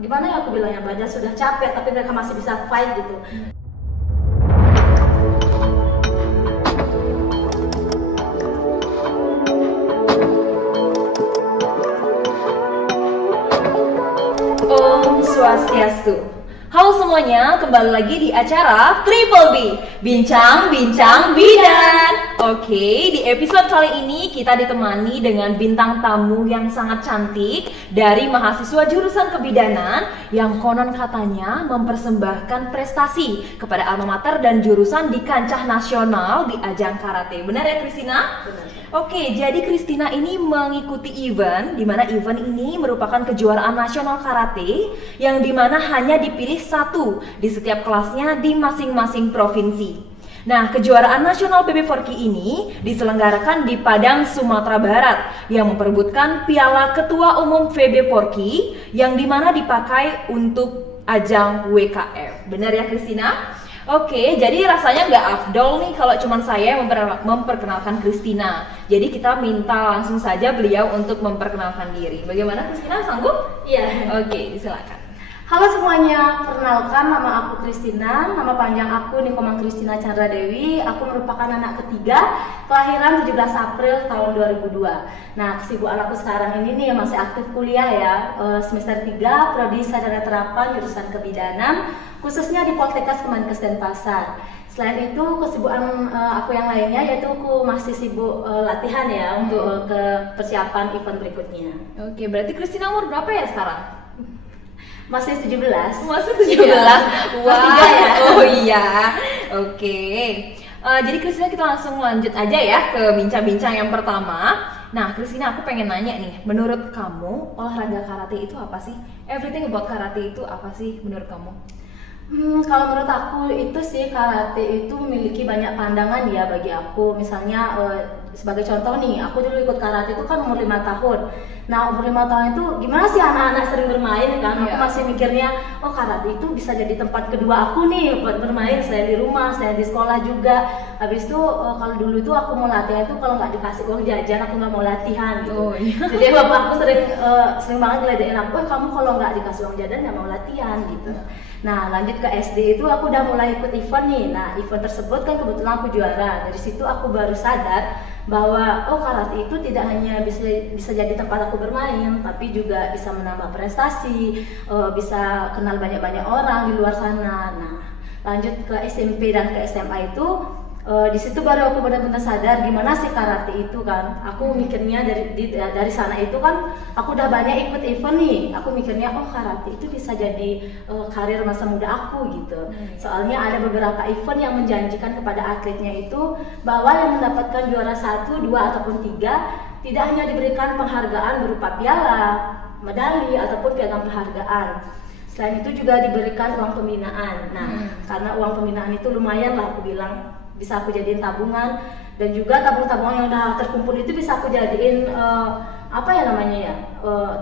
gimana ya aku bilangnya, badan sudah capek tapi mereka masih bisa fight gitu. Om Swastiastu. Halo semuanya, kembali lagi di acara Triple B, Bincang-Bincang Bidan. Oke, di episode kali ini kita ditemani dengan bintang tamu yang sangat cantik dari mahasiswa jurusan kebidanan yang konon katanya mempersembahkan prestasi kepada alma mater dan jurusan di kancah nasional di ajang karate. Benar ya Christina? Benar. Oke, jadi Christina ini mengikuti event, di mana event ini merupakan kejuaraan nasional karate yang dimana hanya dipilih satu di setiap kelasnya di masing-masing provinsi. Nah, kejuaraan nasional PB4Ki ini diselenggarakan di Padang, Sumatera Barat yang memperebutkan piala Ketua Umum PB4Ki yang dimana dipakai untuk ajang WKF. Benar ya Christina? Oke, jadi rasanya nggak afdol nih kalau cuma saya yang memperkenalkan Christina. Jadi kita minta langsung saja beliau untuk memperkenalkan diri. Bagaimana Christina, sanggup? Iya. Oke, silakan. Halo semuanya, perkenalkan nama aku Christina, nama panjang aku Nikomang Christina Chandra Dewi. Aku merupakan anak ketiga, kelahiran 17 April tahun 2002. Nah, kesibukan aku sekarang ini nih masih aktif kuliah ya, semester 3, Prodi Sadana Terapan jurusan kebidanan, khususnya di Poltekkes Kemenkes Denpasar. Selain itu, kesibukan aku yang lainnya yaitu aku masih sibuk latihan ya untuk ke persiapan event berikutnya. Oke, berarti Christina umur berapa ya sekarang? Masih 17. Masih 17? Wah, ya? Oh iya. Oke. Jadi Christina, kita langsung lanjut aja ya ke bincang-bincang yang pertama. Nah Christina, aku pengen nanya nih, menurut kamu olahraga karate itu apa sih? Everything about karate itu apa sih menurut kamu? Kalau menurut aku itu sih, karate itu memiliki banyak pandangan ya bagi aku. Misalnya sebagai contoh nih, aku dulu ikut karate itu kan umur 5 tahun. Nah umur 5 tahun itu gimana sih anak-anak sering bermain kan? Aku masih mikirnya, oh karate itu bisa jadi tempat kedua aku nih buat bermain selain di rumah, selain di sekolah juga. Habis itu kalau dulu itu aku mau latihan itu kalau nggak dikasih uang jajan aku nggak mau latihan gitu. Oh, iya. Jadi bapak aku sering banget ngeledekin aku, kamu kalau nggak dikasih uang jajan nggak mau latihan gitu. Nah lanjut ke SD itu aku udah mulai ikut event nih. Nah event tersebut kan kebetulan aku juara. Dari situ aku baru sadar bahwa oh karate itu tidak hanya bisa jadi tempat aku bermain, tapi juga bisa menambah prestasi, bisa kenal banyak-banyak orang di luar sana. Nah lanjut ke SMP dan ke SMA itu di situ baru aku benar-benar sadar gimana sih karate itu kan. Aku mikirnya dari sana itu kan aku udah banyak ikut event nih. Aku mikirnya oh karate itu bisa jadi karir masa muda aku gitu. Soalnya ada beberapa event yang menjanjikan kepada atletnya itu bahwa yang mendapatkan juara 1, 2 ataupun 3 tidak hanya diberikan penghargaan berupa piala, medali ataupun piagam penghargaan. Selain itu juga diberikan uang pembinaan. Nah, karena uang pembinaan itu lumayan lah aku bilang, bisa aku jadiin tabungan, dan juga tabung-tabungan yang udah terkumpul itu bisa aku jadiin apa ya namanya ya,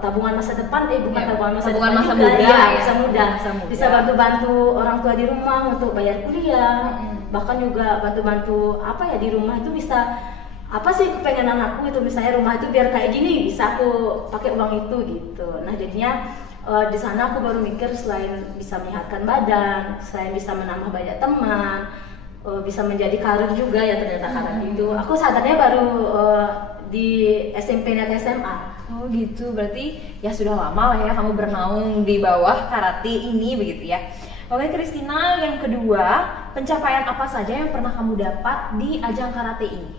tabungan masa depan, bukan tabungan masa depan masa juga, muda, ya, ya. masa muda. Bisa bantu-bantu orang tua di rumah untuk bayar kuliah, bahkan juga bantu-bantu apa ya di rumah itu bisa apa sih kepengenan aku itu, misalnya rumah itu biar kayak gini bisa aku pakai uang itu gitu. Nah jadinya di sana aku baru mikir selain bisa menyehatkan badan, selain bisa menambah banyak teman, bisa menjadi karir juga ya ternyata karate itu. Aku sadarnya baru di SMP dan SMA. Oh gitu, berarti ya sudah lama lah ya kamu bernaung di bawah karate ini begitu ya. Oke Christina, yang kedua, pencapaian apa saja yang pernah kamu dapat di ajang karate ini?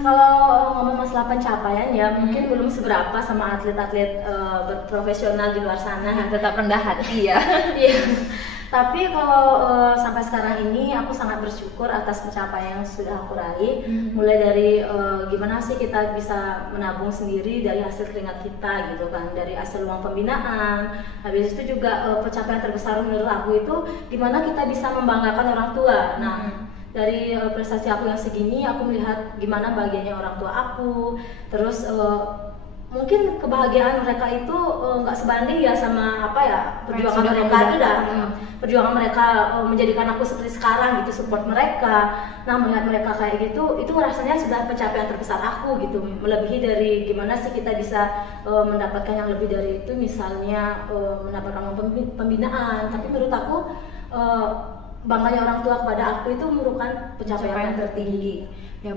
Kalau ngomong masalah pencapaian ya mungkin belum seberapa sama atlet-atlet berprofesional di luar sana. Tetap rendah hati ya. Iya. Tapi kalau sampai sekarang ini aku sangat bersyukur atas pencapaian yang sudah aku raih. Mulai dari gimana sih kita bisa menabung sendiri dari hasil keringat kita gitu kan, dari hasil uang pembinaan. Habis itu juga pencapaian terbesar menurut aku itu gimana kita bisa membanggakan orang tua. Nah dari prestasi aku yang segini, aku melihat gimana bahagianya orang tua aku. Terus mungkin kebahagiaan mereka itu nggak sebanding ya sama apa ya perjuangan sudah mereka itu dah. Hmm. Perjuangan mereka menjadikan aku seperti sekarang gitu, support mereka. Nah melihat mereka kayak gitu, itu rasanya sudah pencapaian terbesar aku gitu, melebihi dari gimana sih kita bisa mendapatkan yang lebih dari itu, misalnya mendapatkan uang pembinaan. Tapi menurut aku bangganya orang tua kepada aku itu merupakan pencapaian tertinggi. Ya,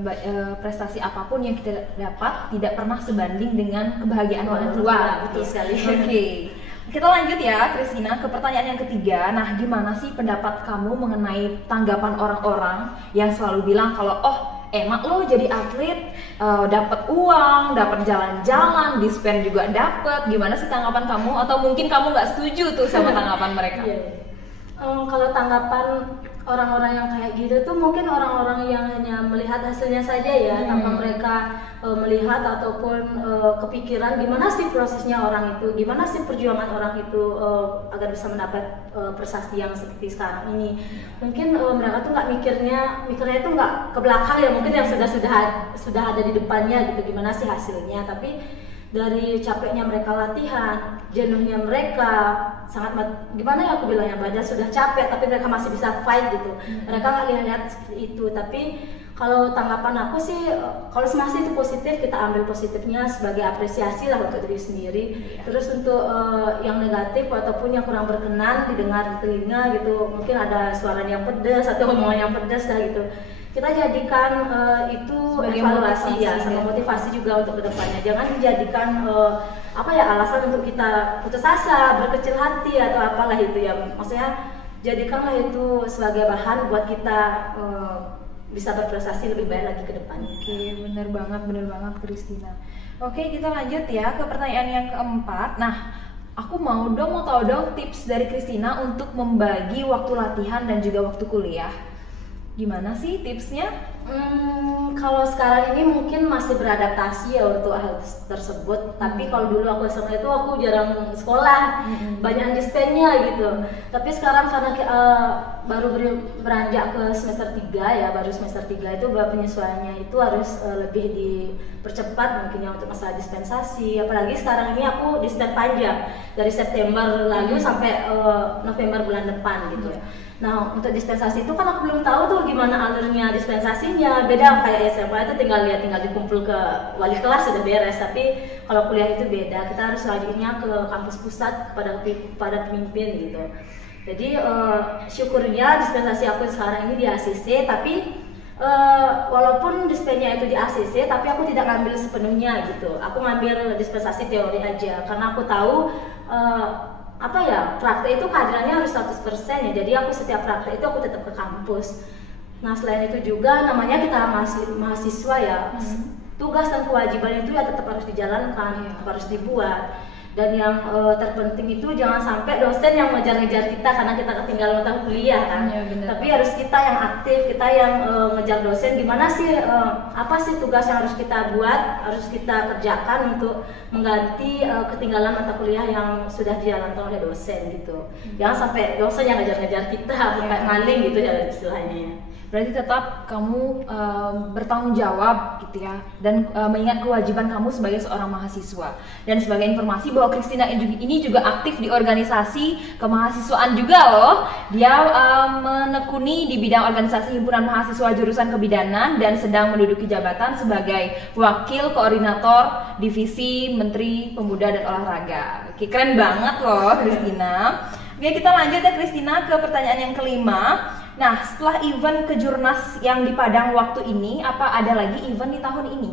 prestasi apapun yang kita dapat tidak pernah sebanding dengan kebahagiaan orang tua. Betul sekali. Oke. Kita lanjut ya, Christina, ke pertanyaan yang ketiga. Nah, gimana sih pendapat kamu mengenai tanggapan orang-orang yang selalu bilang kalau enak lo jadi atlet, dapat uang, dapat jalan-jalan, dispen juga dapat. Gimana sih tanggapan kamu? Atau mungkin kamu nggak setuju tuh sama tanggapan mereka? Kalau tanggapan orang-orang yang kayak gitu tuh mungkin orang-orang yang hanya melihat hasilnya saja ya, tanpa mereka melihat ataupun kepikiran gimana sih prosesnya orang itu, gimana sih perjuangan orang itu agar bisa mendapat prestasi yang seperti sekarang ini. Mungkin mereka tuh nggak mikirnya itu nggak ke belakang ya, mungkin yang sudah ada di depannya gitu, gimana sih hasilnya. Tapi dari capeknya mereka latihan, jenuhnya mereka, gimana ya aku bilangnya, badan sudah capek tapi mereka masih bisa fight gitu. Mereka nggak lihat seperti itu. Tapi kalau tanggapan aku sih, kalau masih itu positif, kita ambil positifnya sebagai apresiasi lah untuk diri sendiri. Terus untuk yang negatif ataupun yang kurang berkenan didengar di telinga gitu, mungkin ada suara yang pedas atau omongan yang pedas lah gitu, kita jadikan itu sebagai evaluasi ya, sama motivasi juga untuk kedepannya. Jangan dijadikan alasan untuk kita putus asa, berkecil hati atau apalah itu ya. Maksudnya jadikanlah itu sebagai bahan buat kita bisa berprestasi lebih baik lagi ke depannya. Oke, bener banget Christina. Oke, kita lanjut ya ke pertanyaan yang keempat. Nah, aku mau tahu dong tips dari Christina untuk membagi waktu latihan dan juga waktu kuliah. Gimana sih tipsnya? Kalau sekarang ini mungkin masih beradaptasi ya untuk hal tersebut. Tapi kalau dulu aku SMA itu aku jarang sekolah, banyak dispennya gitu. Tapi sekarang karena baru beranjak ke semester 3 ya, baru semester 3 itu penyesuaiannya itu harus lebih dipercepat mungkin ya untuk masalah dispensasi. Apalagi sekarang ini aku dispen panjang dari September lalu sampai November bulan depan gitu ya. Nah untuk dispensasi itu kan aku belum tahu tuh gimana alurnya dispensasinya, beda kayak SMA itu tinggal dikumpul ke wali kelas sudah beres. Tapi kalau kuliah itu beda, kita harus lanjutnya ke kampus pusat kepada pemimpin gitu. Jadi syukurnya dispensasi aku sekarang ini di ACC, tapi walaupun dispennya itu di ACC, tapi aku tidak ngambil sepenuhnya gitu. Aku ngambil dispensasi teori aja karena aku tahu praktek itu kehadirannya harus 100% ya. Jadi aku setiap praktek itu aku tetap ke kampus. Nah selain itu juga namanya kita mahasiswa ya, tugas dan kewajiban itu ya tetap harus dijalankan, harus dibuat. Dan yang terpenting itu jangan sampai dosen yang ngejar-ngejar kita karena kita ketinggalan mata kuliah kan. Tapi harus kita yang aktif, kita yang ngejar dosen. Gimana sih, apa sih tugas yang harus kita buat, harus kita kerjakan untuk mengganti ketinggalan mata kuliah yang sudah dijalankan oleh dosen gitu. Jangan sampai dosen yang ngejar-ngejar kita, kayak maling gitu ya istilahnya. Berarti tetap kamu bertanggung jawab gitu ya, dan mengingat kewajiban kamu sebagai seorang mahasiswa. Dan sebagai informasi bahwa Christina ini juga aktif di organisasi kemahasiswaan juga loh. Dia menekuni di bidang organisasi himpunan mahasiswa jurusan kebidanan dan sedang menduduki jabatan sebagai wakil koordinator divisi Menteri Pemuda dan Olahraga. Oke, keren banget loh Christina. Oke, kita lanjut ya Christina ke pertanyaan yang kelima. Nah, setelah event kejurnas yang di Padang waktu ini, apa ada lagi event di tahun ini?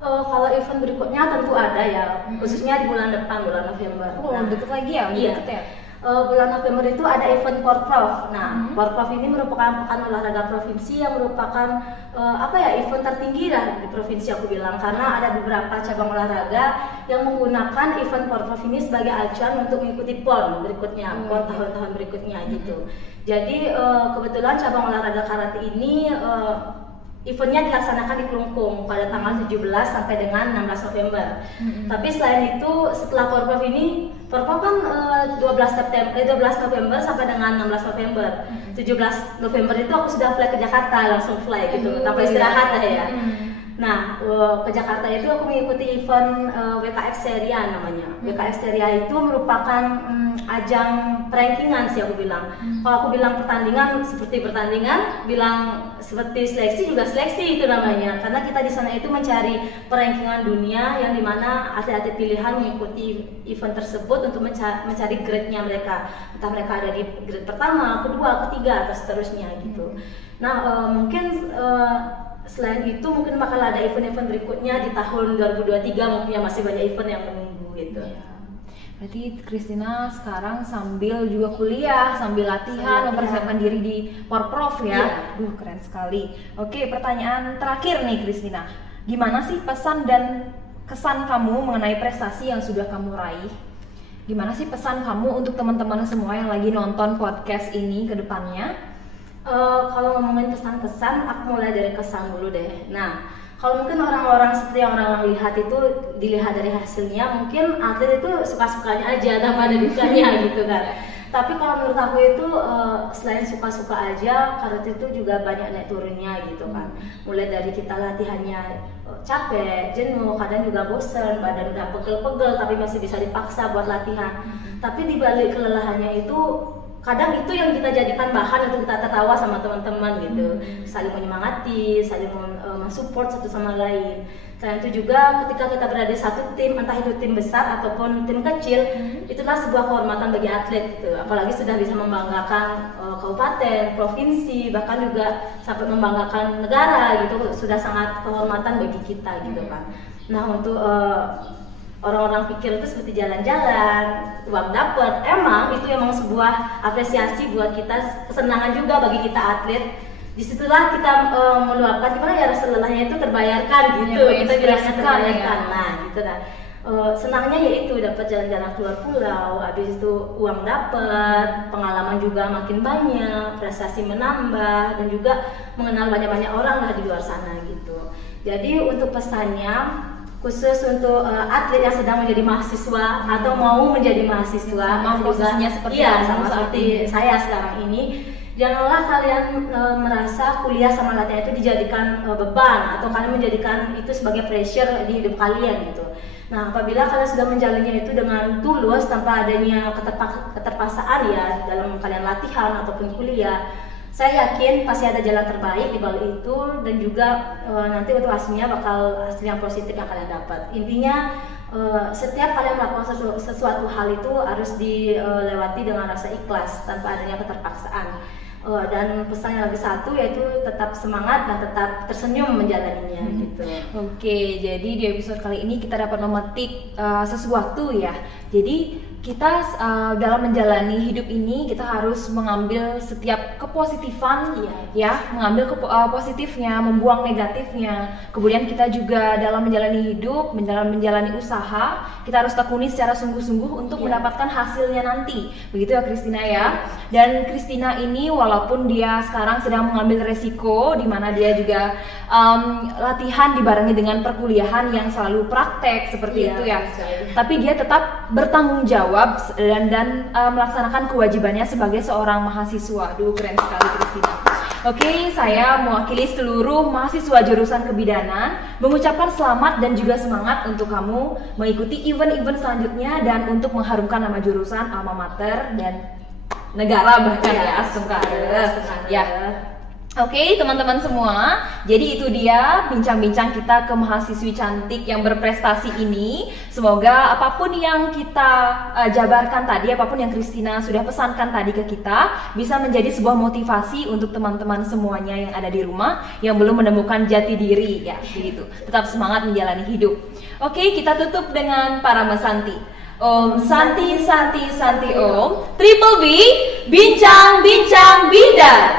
Kalau event berikutnya tentu ada ya, khususnya di bulan depan, bulan November. Deket lagi ya? Iya. Deket ya? Bulan November itu ada event Porprov. Nah, Porprov ini merupakan pekan olahraga provinsi yang merupakan event tertinggi lah di provinsi aku bilang, karena ada beberapa cabang olahraga yang menggunakan event Porprov ini sebagai acuan untuk mengikuti PON berikutnya, PON tahun-tahun berikutnya gitu. Jadi kebetulan cabang olahraga karate ini eventnya dilaksanakan di Klungkung pada tanggal 17 sampai dengan 16 November. Tapi selain itu setelah Porprov kan 12 November sampai dengan 16 November. 17 November itu aku sudah fly ke Jakarta, langsung fly gitu, tanpa istirahat lah ya. Nah, ke Jakarta itu aku mengikuti event WKF Seria namanya. WKF Seria itu merupakan ajang perankingan sih aku bilang. Kalau aku bilang pertandingan seperti pertandingan, bilang seperti seleksi juga seleksi itu namanya. Karena kita di sana itu mencari perankingan dunia yang dimana atlet-atlet pilihan mengikuti event tersebut untuk mencari grade-nya mereka. Entah mereka ada di grade pertama, kedua, ketiga, atau seterusnya gitu. Nah, mungkin selain itu mungkin bakal ada event-event berikutnya di tahun 2023, mungkin ya masih banyak event yang menunggu gitu. Ya. Berarti Christina sekarang sambil juga kuliah, sambil latihan, mempersiapkan diri di Porprov ya. Duh, keren sekali. Oke, pertanyaan terakhir nih Christina. Gimana sih pesan dan kesan kamu mengenai prestasi yang sudah kamu raih? Gimana sih pesan kamu untuk teman-teman semua yang lagi nonton podcast ini ke depannya? Kalau ngomongin kesan-kesan, aku mulai dari kesan dulu deh. Nah, kalau mungkin orang-orang seperti yang orang-orang lihat itu dilihat dari hasilnya, mungkin atlet itu suka-sukanya aja tanpa ada dukanya gitu kan. Tapi kalau menurut aku itu selain suka-suka aja, karet itu juga banyak naik turunnya gitu kan. Mulai dari kita latihannya capek, jenuh, kadang juga bosen, badan udah pegel-pegel tapi masih bisa dipaksa buat latihan. Tapi di balik kelelahannya itu kadang itu yang kita jadikan bahan untuk kita tertawa sama teman-teman gitu, saling menyemangati, saling mensupport satu sama lain. Selain itu juga ketika kita berada di satu tim, entah itu tim besar ataupun tim kecil, itulah sebuah kehormatan bagi atlet gitu. Apalagi sudah bisa membanggakan kabupaten, provinsi, bahkan juga sampai membanggakan negara gitu, sudah sangat kehormatan bagi kita gitu kan. Nah, untuk orang-orang pikir itu seperti jalan-jalan, uang dapat, emang itu emang sebuah apresiasi buat kita, kesenangan juga bagi kita atlet. Disitulah kita meluapkan gimana ya rasa lelahnya itu terbayarkan gitu, ya, kita bilangnya terbayarkan. Ya. Nah gitu kan, senangnya yaitu dapat jalan-jalan keluar pulau, habis itu uang dapat, pengalaman juga makin banyak, prestasi menambah, dan juga mengenal banyak-banyak orang lah di luar sana gitu. Jadi untuk pesannya, khusus untuk atlet yang sedang menjadi mahasiswa atau mau menjadi mahasiswa, sama posisinya seperti sama seperti saya sekarang ini, janganlah kalian merasa kuliah sama latihan itu dijadikan beban atau kalian menjadikan itu sebagai pressure di hidup kalian gitu. Nah, apabila kalian sudah menjalannya itu dengan tulus tanpa adanya keterpaksaan ya dalam kalian latihan ataupun kuliah, saya yakin pasti ada jalan terbaik di balik itu, dan juga nanti untuk hasilnya bakal hasil yang positif yang kalian dapat. Intinya setiap kalian melakukan sesuatu hal itu harus dilewati dengan rasa ikhlas tanpa adanya keterpaksaan. Dan pesan yang lagi satu yaitu tetap semangat dan tetap tersenyum menjalaninya gitu. Oke, jadi di episode kali ini kita dapat memetik sesuatu ya. Jadi kita dalam menjalani hidup ini kita harus mengambil setiap kepositifan ya, mengambil positifnya, membuang negatifnya. Kemudian kita juga dalam menjalani hidup, menjalani usaha, kita harus tekuni secara sungguh-sungguh untuk mendapatkan hasilnya nanti. Begitu ya Christina ya. Dan Christina ini walaupun dia sekarang sedang mengambil resiko di mana dia juga latihan dibarengi dengan perkuliahan yang selalu praktek seperti itu ya. Tapi dia tetap bertanggung jawab dan melaksanakan kewajibannya sebagai seorang mahasiswa. Duh, keren sekali Christina. Oke, saya mewakili seluruh mahasiswa jurusan kebidanan mengucapkan selamat dan juga semangat untuk kamu mengikuti event-event selanjutnya dan untuk mengharumkan nama jurusan, alma mater, dan negara bahkan ya, Astumkares. Ya. Oke, teman-teman semua, jadi itu dia bincang-bincang kita ke mahasiswi cantik yang berprestasi ini. Semoga apapun yang kita jabarkan tadi, apapun yang Christina sudah pesankan tadi ke kita, bisa menjadi sebuah motivasi untuk teman-teman semuanya yang ada di rumah yang belum menemukan jati diri ya, begitu. Tetap semangat menjalani hidup. Oke, kita tutup dengan Parama Santi. Om Santi Santi Santi Om, Triple B, bincang-bincang bidan.